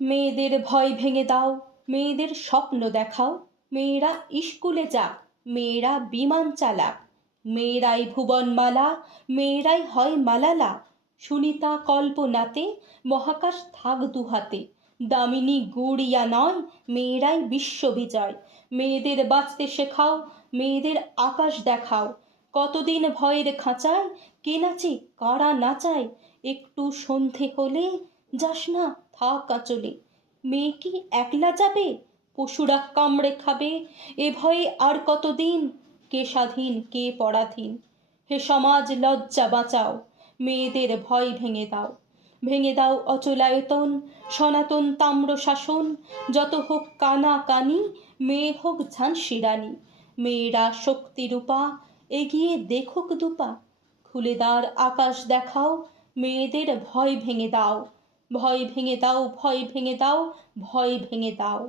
মেয়েদের ভয় ভেঙে দাও, মেয়েদের স্বপ্ন দেখাও। মেয়েরা স্কুলে যাক, মেয়েরা বিমান চালাক। মেয়েরাই ভুবনমালা, মেয়েরাই হয় মালালা সুনিতা কল্পনাতে, মহাকাশ থাক দুহাতে। দামিনী গুড়িয়া নয়, মেয়েরাই বিশ্ববিজয়। মেয়েদের বাঁচতে শেখাও, মেয়েদের আকাশ দেখাও। কতদিন ভয়ের খাঁচায়, কে নাচে, কারা নাচায়? একটু সন্ধে হলে যাস না, থাক আঁচলে। মেয়ে কি একলা যাবে? পশুরা কামড়ে খাবে। এ ভয়ে আর কতদিন? কে স্বাধীন, কে পরাধীন? হে সমাজ, লজ্জা বাঁচাও। মেয়েদের ভয় ভেঙে দাও। ভেঙে দাও অচলায়তন সনাতন তাম্র শাসন। যত হোক কানা কানি, মেয়ে হোক ঝাঁসি রানী মেয়েরা শক্তিরূপা এগিয়ে দেখুক দুপা। খুলে দ্বার আকাশ দেখাও, মেয়েদের ভয় ভেঙে দাও। ভয় ভেঙে দাও ভয় ভেঙে দাও ভয় ভেঙে দাও।